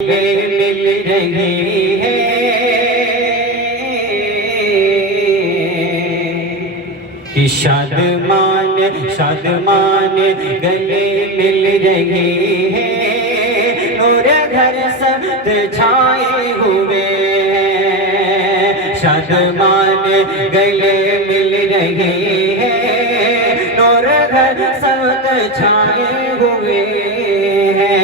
مل رہی ہے کہ شادمان گلے مل رہی ہے، نور گھر سبز چھائے ہوئے ہیں، شادمان گلے مل رہی ہے، نور گھر سبز چھائے ہوئے ہیں،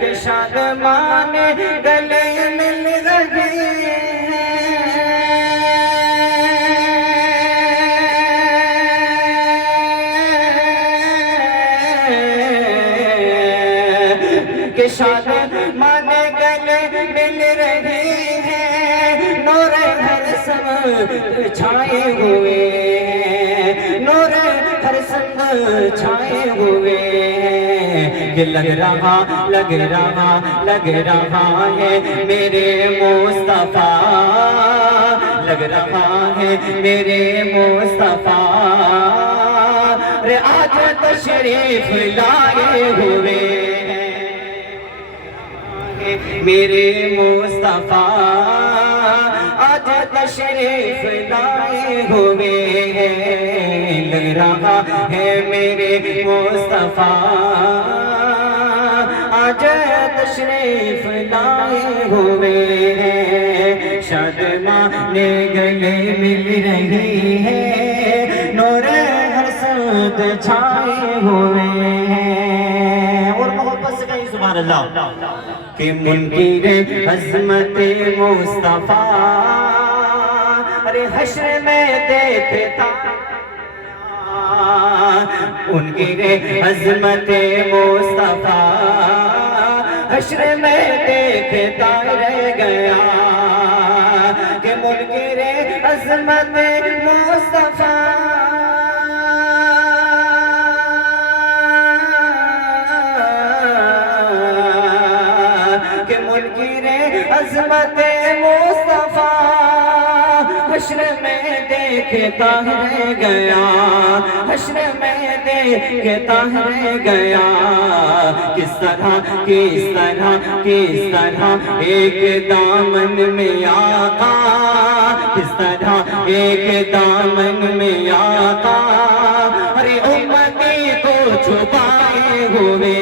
کہ شادمان گلے مل رہی ہے، کہ شادمان گلے مل رہی ہے، نور ہر سنگ چھائے ہوئے ہیں، نور ہر سنگ چھائے ہوئے ہیں، کہ لگ رہا ہے میرے مصطفیٰ، لگ رہا ہے میرے مصطفیٰ، رے آج تشریف لائے ہوئے میرے مصطفیٰ، آج تشریف لائے ہوئے ہیں، لگ رہا ہے میرے مصطفیٰ، آج تشریف لائے ہوئے ہیں، شادمان گلے مل رہی ہے، نور ہر سبز چھائے ہوئے ہیں، اور محبت سے کہیں سبحان اللہ، کہ منکر عظمت مصطفیٰ ارے حشر میں دیکھتا، منکر عظمت مصطفیٰ حشر میں دیکھتا رہ گیا، کہ منکر عظمت مصطفیٰ عظمت مصطفیٰ حشر میں دیکھتا رہ گیا، حشر میں دیکھتا رہ گیا، کس طرح ایک دامن میں آقا، کس طرح ایک دامن میں آقا، ارے امتی کو چھپائے ہوئے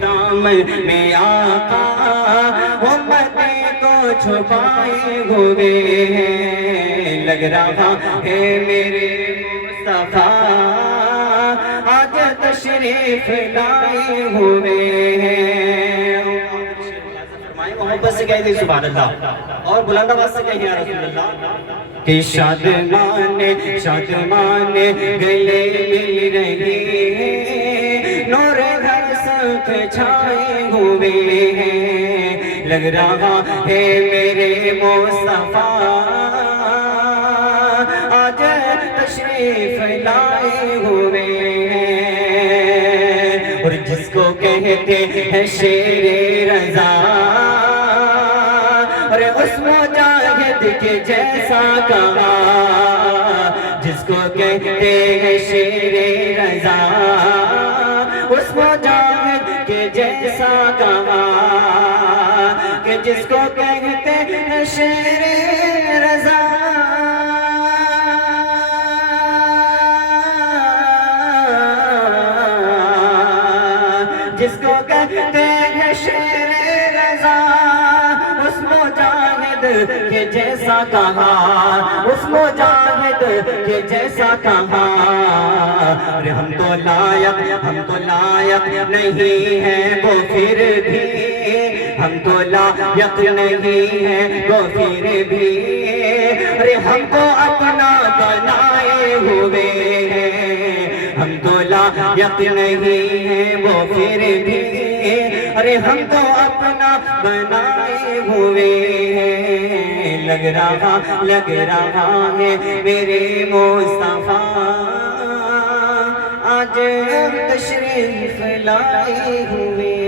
دامن میں آقا، امتی کو چھپائے ہوئے ہیں، لگ رہا ہے میرے مصطفیٰ، آج تشریف لائے ہوئے ہیں، محبت سے کہہ دیں سبحان اللہ، اور بلند آواز سے کہیں یا رسول اللہ، کہ شادمان گلے مل رہی ہے، نور گھر سبز چھائے ہوئے ہیں، لگ رہا ہے میرے مصطفیٰ، آج تشریف لائے ہوئے ہیں، اور جس کو کہتے ہیں شیر رضا، اور اس مجاہد کے جیسا کہا، جس کو کہتے ہیں شیر رضا، اس مجاہد کے جیسا کہا، کہ جس کو کہتے ہیں شیر رضا، جس کو کہتے ہیں شیر رضا، اس مجاہد کے جیسا کہا، اس مجاہد کے جیسا کہا، ارے ہم تو لائق نہیں ہیں وہ پھر بھی، ہم تو لائق نہیں ہیں وہ پھر بھی، ارے ہم کو اپنا بنائے ہوئے ہیں، ہم تو لائق نہیں ہیں وہ پھر بھی، ارے ہم تو اپنا بنائے ہوئے ہیں، لگ رہا ہے میرے مصطفیٰ، آج تشریف لائے ہوئے